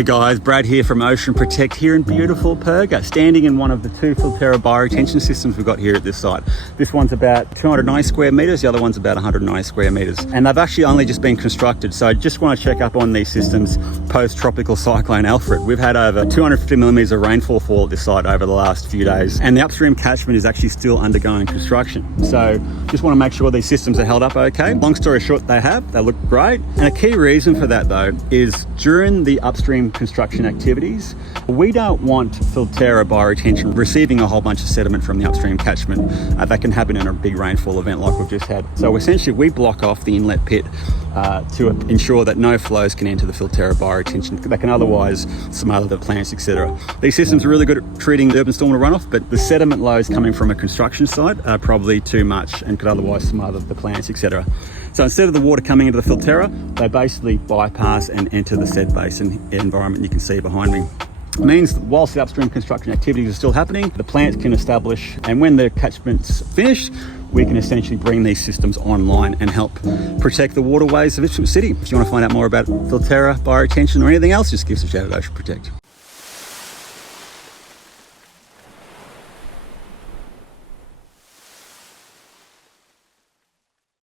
Hey guys, Brad here from Ocean Protect here in beautiful Purga, standing in one of the two Filterra bioretention systems we've got here at this site. This one's about 290 square metres, the other one's about 190 square metres. And they've actually only just been constructed, so I just want to check up on these systems post Tropical Cyclone Alfred. We've had over 250 millimetres of rainfall fall at this site over the last few days, and the Upstream Catchment is actually still undergoing construction. So just want to make sure these systems are held up okay. Long story short, they look great. And a key reason for that though is during the upstream construction activities, we don't want Filterra bioretention receiving a whole bunch of sediment from the upstream catchment. That can happen in a big rainfall event like we've just had. So essentially we block off the inlet pit to ensure that no flows can enter the Filterra bioretention that can otherwise smother the plants, etc. These systems are really good at treating urban stormwater runoff, but the sediment loads coming from a construction site are probably too much and could otherwise smother the plants, etc. So instead of the water coming into the Filterra, they basically bypass and enter the sed basin environment you can see behind me. It means that whilst the upstream construction activities are still happening, the plants can establish, and when the catchment's finished, we can essentially bring these systems online and help protect the waterways of Upstream City. If you want to find out more about Filterra bioretention or anything else, just give us a shout at Ocean Protect.